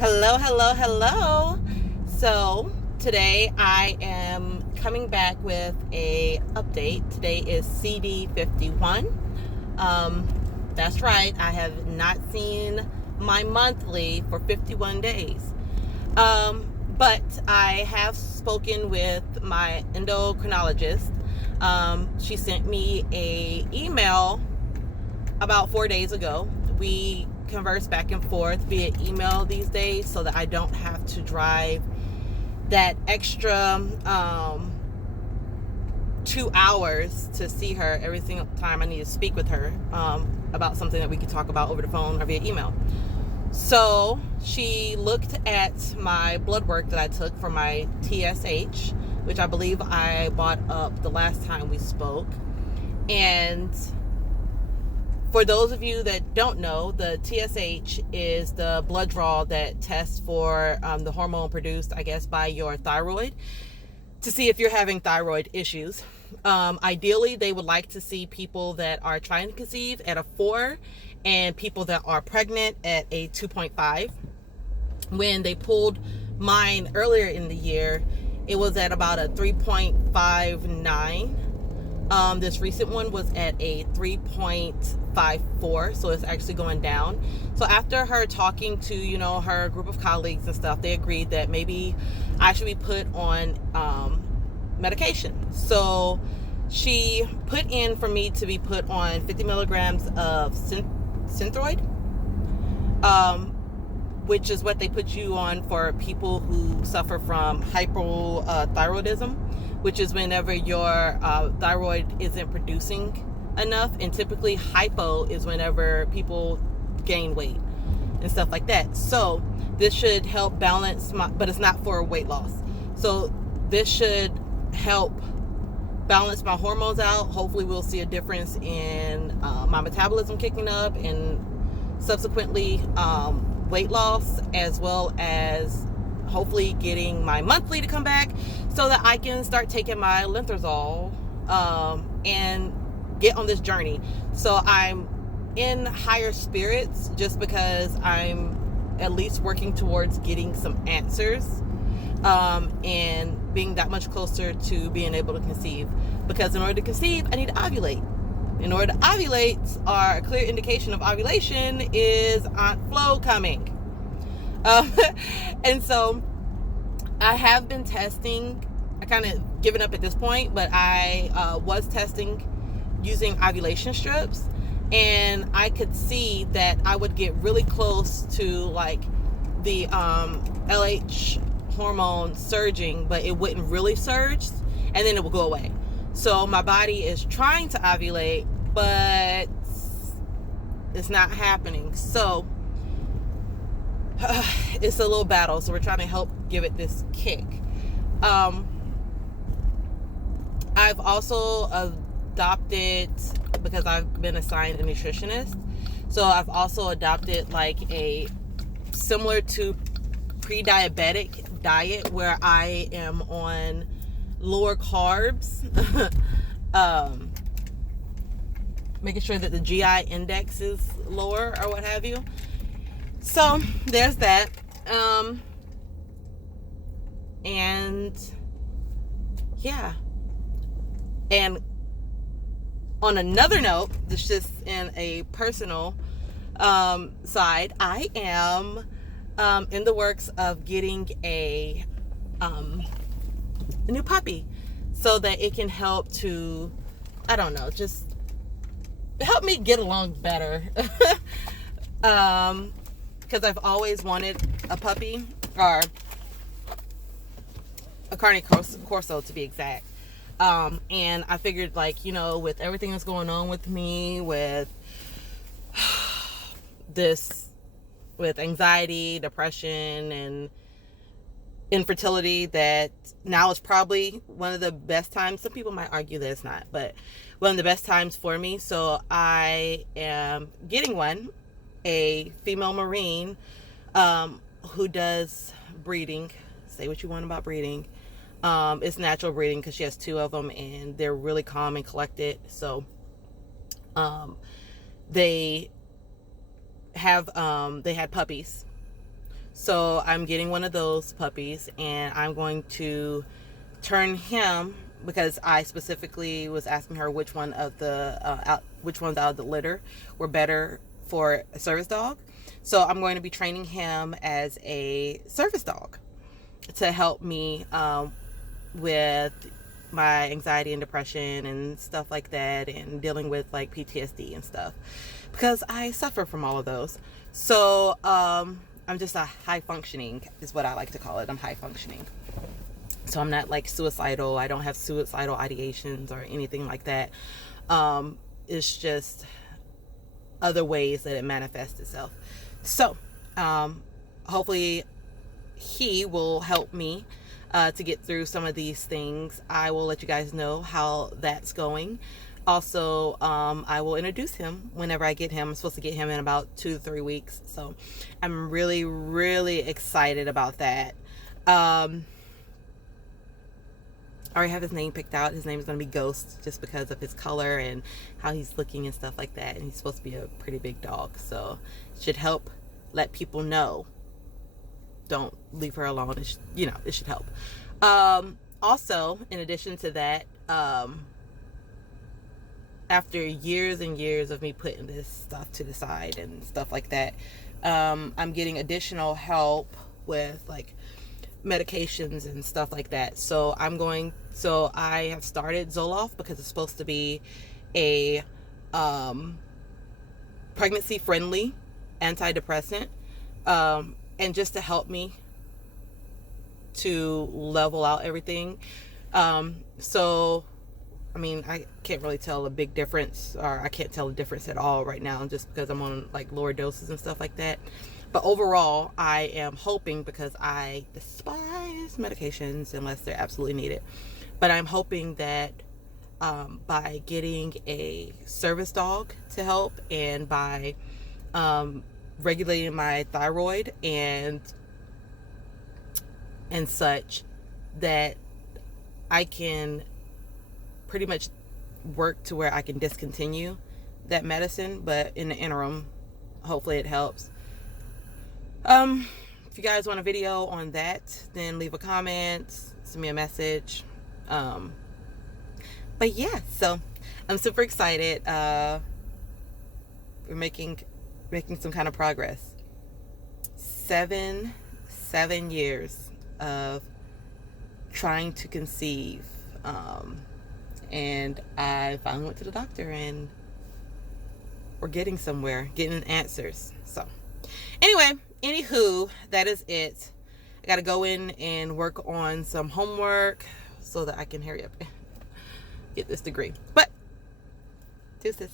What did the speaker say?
Hello, hello, hello. So today I am coming back with a update. Today is CD51. That's right. I have not seen my monthly for 51 days. But I have spoken with my endocrinologist. She sent me a email about 4 days ago. We converse back and forth via email these days so that I don't have to drive that extra 2 hours to see her every single time I need to speak with her about something that we could talk about over the phone or via email. So she looked at my blood work that I took for my TSH, which I believe I brought up the last time we spoke. And for those of you that don't know, the TSH is the blood draw that tests for the hormone produced, I guess, by your thyroid to see if you're having thyroid issues. Ideally, they would like to see people that are trying to conceive at a 4 and people that are pregnant at a 2.5. When they pulled mine earlier in the year, it was at about a 3.59. This recent one was at a 3.54, so it's actually going down. So after her talking to, her group of colleagues and stuff, they agreed that maybe I should be put on medication. So she put in for me to be put on 50 milligrams of Synthroid, which is what they put you on for people who suffer from hypothyroidism, which is whenever your thyroid isn't producing enough. And typically hypo is whenever people gain weight and stuff like that. So this should help balance but it's not for weight loss. So this should help balance my hormones out. Hopefully we'll see a difference in my metabolism kicking up and subsequently weight loss, as well as hopefully getting my monthly to come back so that I can start taking my Synthroid and get on this journey. So I'm in higher spirits just because I'm at least working towards getting some answers and being that much closer to being able to conceive. Because in order to conceive, I need to ovulate. In order to ovulate, or a clear indication of ovulation is Aunt Flo coming. And so I have been testing. I kind of given up at this point, but I was testing using ovulation strips, and I could see that I would get really close to like the LH hormone surging, but it wouldn't really surge, and then it would go away. So my body is trying to ovulate, but it's not happening. So it's a little battle. So we're trying to help give it this kick. I've also adopted, because I've been assigned a nutritionist, so I've also adopted like a similar to pre-diabetic diet where I am on lower carbs, making sure that the GI index is lower or what have you. So there's that. And yeah. And on another note, this just in a personal side, I am in the works of getting a new puppy so that it can help to, I don't know, just help me get along better. Because I've always wanted a puppy, or a Carne Corso to be exact. And I figured, like, with everything that's going on with me, with with anxiety, depression, and infertility, that now is probably one of the best times. Some people might argue that it's not, but one of the best times for me. So I am getting a female Marine, who does breeding. Say what you want about breeding. It's natural breeding because she has 2 of them and they're really calm and collected. So they had puppies. So I'm getting one of those puppies, and I'm going to turn him, because I specifically was asking her which one of the which ones out of the litter were better for a service dog. So I'm going to be training him as a service dog to help me with my anxiety and depression and stuff like that, and dealing with like PTSD and stuff, because I suffer from all of those. So I'm just a high functioning, is what I like to call it. I'm high functioning. So I'm not like suicidal. I don't have suicidal ideations or anything like that. It's just other ways that it manifests itself. So hopefully he will help me to get through some of these things. I will let you guys know how that's going. Also, I will introduce him whenever I get him. I'm supposed to get him in about 2 to 3 weeks. So I'm really, really excited about that. I already have his name picked out. His name is going to be Ghost, just because of his color and how he's looking and stuff like that. And he's supposed to be a pretty big dog. So it should help let people know, don't leave her alone. It should help. Also, in addition to that, after years and years of me putting this stuff to the side and stuff like that, I'm getting additional help with like medications and stuff like that. So I have started Zoloft, because it's supposed to be a pregnancy friendly antidepressant, and just to help me to level out everything. So I mean, I can't really tell a big difference, or I can't tell a difference at all right now, just because I'm on like lower doses and stuff like that. But overall, I am hoping, because I despise medications unless they're absolutely needed, but I'm hoping that by getting a service dog to help, and by regulating my thyroid and such, that I can pretty much work to where I can discontinue that medicine. But in the interim, hopefully it helps. If you guys want a video on that, then leave a comment, send me a message. But yeah, so I'm super excited. We're making some kind of progress. 7 years of trying to conceive, and I finally went to the doctor, and we're getting somewhere, getting answers. So anyway, anywho, that is it. I gotta go in and work on some homework so that I can hurry up and get this degree. But deuces.